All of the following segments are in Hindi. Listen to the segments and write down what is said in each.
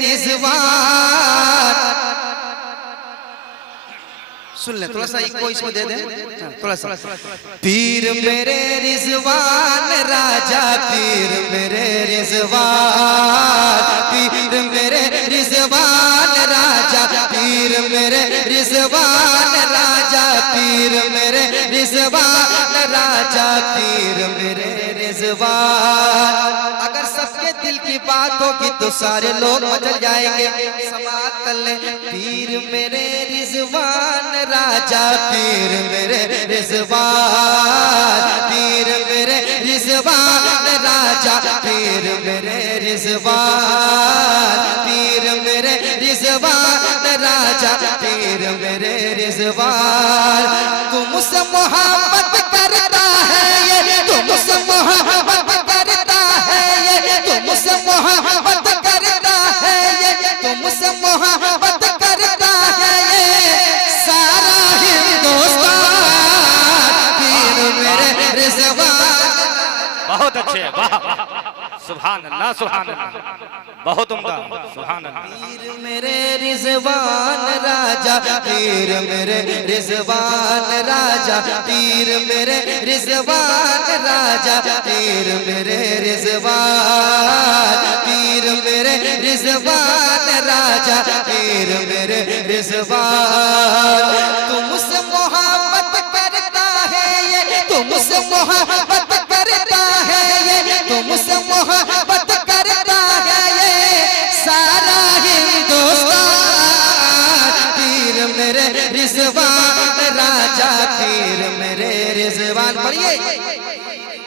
रिजवान। सुन ले थोड़ा सा इको इसको दे दे थोड़ा सा। पीर मेरे रिजवान राजा, पीर मेरे रिजवान, पीर मेरे रिजवान राजा, पीर मेरे रिजवान राजा, पीर मेरे रिजवान राजा, पीर मेरे रिजवान। अगर सबके दिल की बात होगी तो सारे लोग बदल जाएंगे। समात कर ले। पीर मेरे रिजवान राजा, पीर मेरे रिजवान, पीर मेरे रिजवान राजा, पीर मेरे रिजवान, पीर मेरे रिजवान राजा, पीर मेरे रिजवान। तुमसे मोहब्बत करता है ये, तुमसे मोहब्बत करता है ये, तुमसे मोहब्बत करता है ये, तुमसे मोहब्बत करता है ये सारा हिंदुस्तान। पीर मेरे रिजवान। बहुत अच्छे, वाह सुभान अल्लाह, सुभान अल्लाह, बहुत उम्दा, सुभान अल्लाह। पीर मेरे रिजवान राजा, पीर मेरे रिजवान राजा, पीर मेरे रिजवान राजा, पीर मेरे रिजवान, पीर मेरे रिजवान राजा, पीर मेरे रिजवान। तुमसे मोहब्बत करता है ये, तुमसे मोहब्बत करता है ये, तुमसे मोहब्बत करता है ये सारा हिंदुस्तान। पीर मेरे रिजवान राजा, पीर मेरे रिजवान। पढ़िए।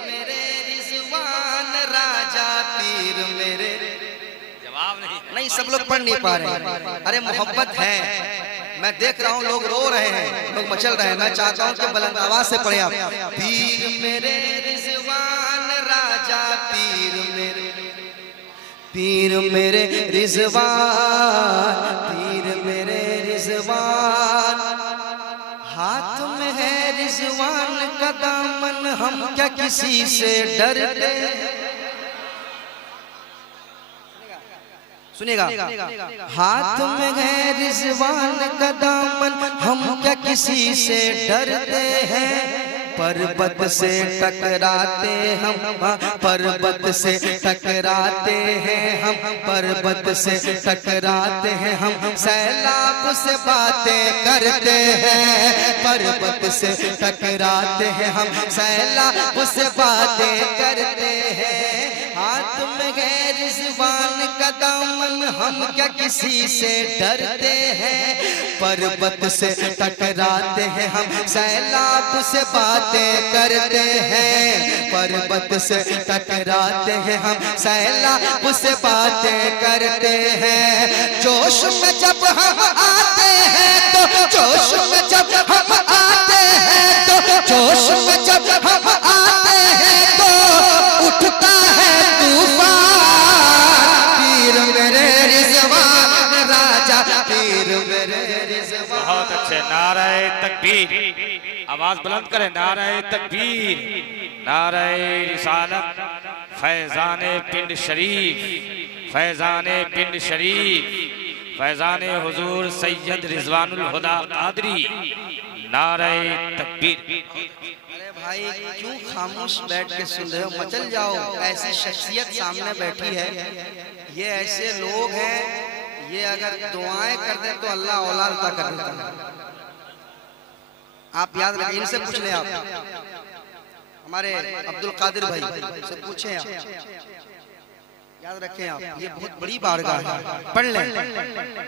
मेरे रिजवान राजा, पीर मेरे। जवाब नहीं सब लोग पढ़ नहीं पा रहे। अरे मोहब्बत है, मैं देख रहा हूँ लोग रो रहे हैं, लोग मचल रहे हैं। मैं चाहता हूँ कि बुलंद आवाज से पढ़े आप। पीर मेरे रिजवान राजा, पीर मेरे, पीर मेरे रिजवान, पीर मेरे रिजवान। हाथ में है रिजवान का दामन, हम क्या किसी से डरते। सुनिएगा। हाथ में है रिजवान का दामन, हम क्या किसी से डरते हैं। पर्वत से टकराते हम, पर्वत से टकराते हैं हम, पर्वत से टकराते हैं हम, सैलाब से बातें करते हैं। पर्वत से टकराते हैं हम, सैलाब से बातें करते हैं। हाथ में है रिजवान का दामन, हम क्या किसी से डरते हैं। पर्वत से टकराते हैं हम, सैलाब से बातें करते हैं। पर्वत से टकराते हैं हम, सैलाब से बातें करते हैं। जोश में जब हम आते हैं तो, जोश में जब हम आते हैं तो, जोश में जब हम आते हैं तो उठता है तूफान। पीर मेरे रिजवान राजा, पीर मेरे रिजवान। बहुत अच्छे। नाराए तकबीर, आवाज बुलंद करें। नाराए तकबीर, नाराए रिसालत, फैजाने पिंड शरीफ, फैजाने पिंड शरीफ, फैजाने हुजूर सैयद रिजवानुल हुदा कादरी। नाराए तकबीर। अरे भाई क्यों खामोश बैठ के सुन रहे हो, मचल जाओ। ऐसी शख्सियत सामने बैठी है, ये ऐसे लोग हैं, ये अगर दुआएं कर दे तो अल्लाह औलाद अता कर देता है। आप याद रखें, इनसे पूछ लें। आप हमारे अब्दुल कादिर भाई से पूछें, आप याद रखें। आप ये बहुत बड़ी बारगाह है, पढ़ लें।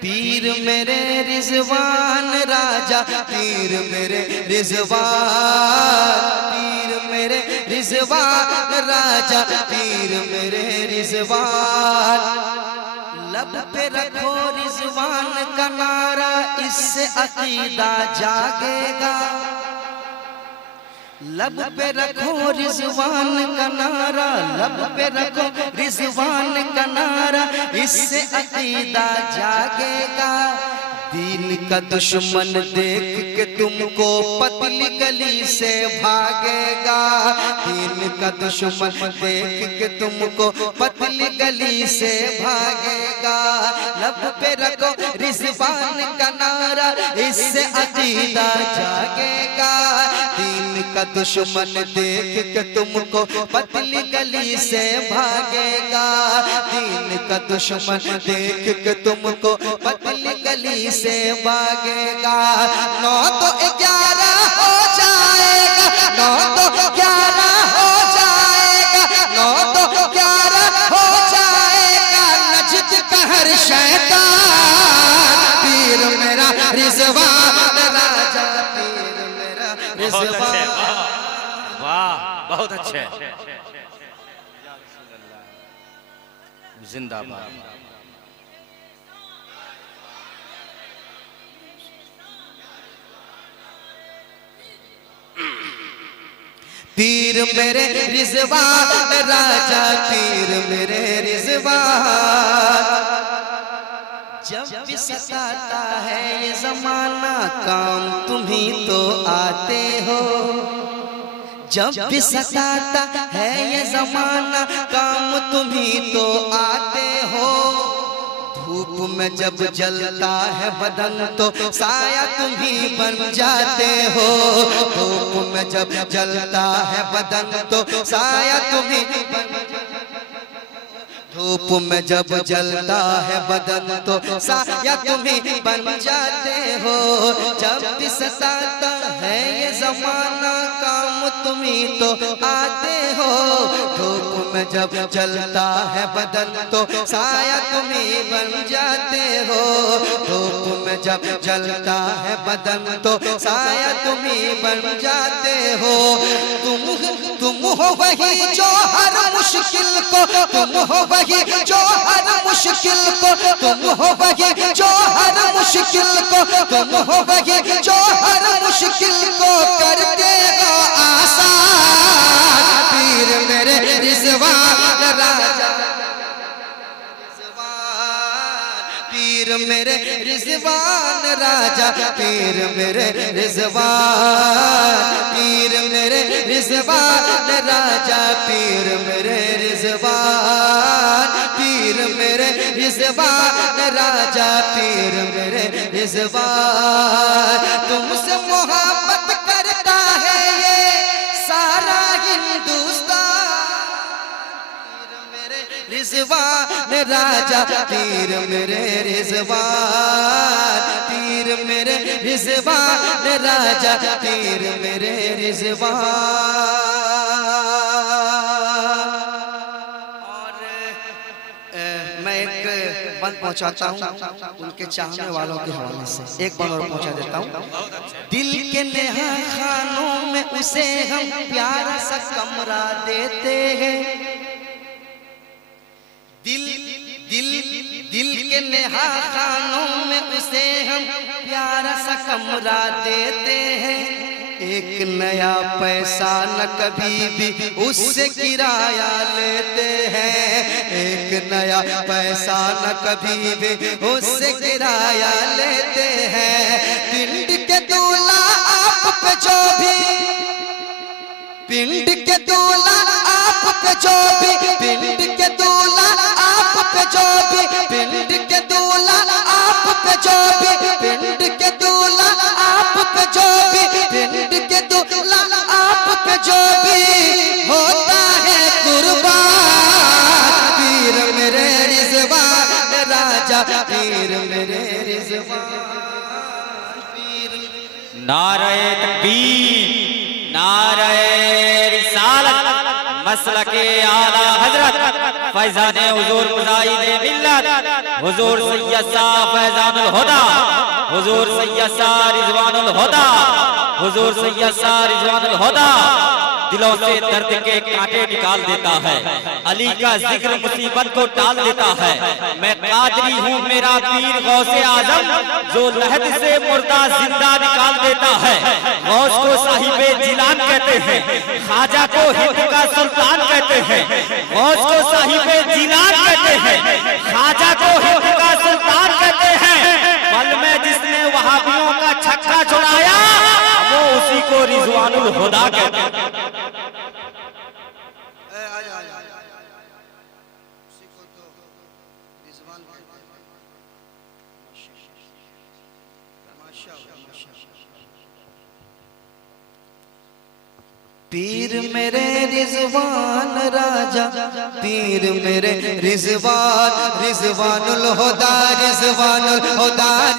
पीर मेरे रिजवान राजा, पीर मेरे रिजवान, पीर मेरे रिजवान राजा, पीर मेरे रिजवान। लब पे रखो रिजवान का नारा, इससे अकीदा जागेगा। लब पे रखो रिजवान का नारा, लब पे रखो रिजवान का नारा, इससे अकीदा जागेगा। दीन का दुश्मन देख के तुमको पतली गली से भागेगा। दीन का दुश्मन देख के तुमको पतली गली से भागेगा। लब पे रखो रिजवान का नारा, इससे अकीदा जागेगा। दीन का दुश्मन देख के तुमको पतली गली से भागेगा। दीन का दुश्मन देख के तुमको पतली गली से भागेगा। 9 तो 11 हो जाएगा, 9 तो 11 हो जाएगा, 9 तो 11 हो जाएगा। नजद का हर शैतान पीर मेरा रिजवान राजा, पीर मेरा रिजवान। वाह बहुत अच्छे, जिंदाबाद। पीर मेरे रिजवान राजा, पीर मेरे रिजवान। जब भी सताता है ये जमाना, काम तुम ही तो आते हो। जब भी सताता है ये जमाना, काम तुम ही तो आते हो। धूप में जब जलता है बदन तो साया तुम ही बन जाते हो। धूप में जब जलता है बदन तो साया तुम ही बन जाते हो। धूप में जब जलता है बदन तो साया तुम ही बन जाते हो। जब भी सताता है ये जमाना, काम तुम ही तो आते हो। धूप में जब जलता है बदन तो साया तुम ही बन जाते हो। धूप में जब जलता है बदन तो साया तुम ही बन जाते हो। तुम हो वही जो हर मुश्किल को, तुम हो वही जो हर मुश्किल को, तुम हो वही जो हर मुश्किल को, तुम हो वही जो हर मुश्किल को करते हो आसान। पीर मेरे रिजवान राजा, पीर मेरे रिजवान राजा, पीर मेरे रिजवान, पीर मेरे रिजवान राजा, पीर मेरे रिजवान, पीर मेरे रिजवान राजा, पीर मेरे रिजवान। तुमसे मोहब्बत करता है ये सारा हिंदुस्तान। रिजवान राजा, पीर मेरे रिजवान, पीर मेरे रिजवान राजा, पीर मेरे रिजवान। और मैं एक बंद पहुंचाता हूँ उनके चाहने वालों के हवाले से। एक बार और पहुंचा देता हूँ। दिल के नेहा खानों में उसे हम प्यारा सा कमरा देते हैं। दिल दिल दिल के नेहा खानों में उसे हम प्यारा सा कमरा देते हैं। एक नया पैसा न कभी भी उससे किराया लेते हैं। एक नया पैसा न कभी भी उससे किराया लेते हैं। पिंड के दूल्हा आप पे जो भी, पिंड के दूल्हा आप पे जो भी, पिंड के दूल्हा आप पे जो भी, पिंड के दूल्हा आप पे जो भी, पिंड के दूल्हा आप पे जो भी, पिंड के दूल्हा आप पे जो भी होता है कुर्बान। पीर मेरे रिजवान राजा, पीर मेरे रिजवान, पीर। नारे तकबीर, नारे रिसालत, मसलके आला हजरत फैजाने हुजूर मुजाहिदे मिल्लत हुजूर सैयद शाह फैजानुल हुदा, हुजूर सैयद शाह रिजवानुल हुदा, हुजूर सैयद शाह रिजवानुल हुदा दिलों से दर्द के कांटे निकाल देता है। अली का जिक्र मुसीबत को टाल देता है। मैं कादरी हूँ मेरा पीर गौसे आजम, जो लहद से मुर्दा जिंदा निकाल देता है। गौस को साहिबे जिलान कहते हैं, ख्वाजा को हिंद का सुल्तान कहते हैं। गौस को साहिबे जिलान कहते हैं, ख्वाजा को हिंद का सुल्तान कहते हैं। पल में जिसने वहाबियों का छक्का छुड़ाया, वो उसी को रिजवानुल हुदा कहते हैं। पीर मेरे रिजवान राजा, पीर मेरे रिजवान, रिजवानुल हुदा, रिजवानुल हुदा।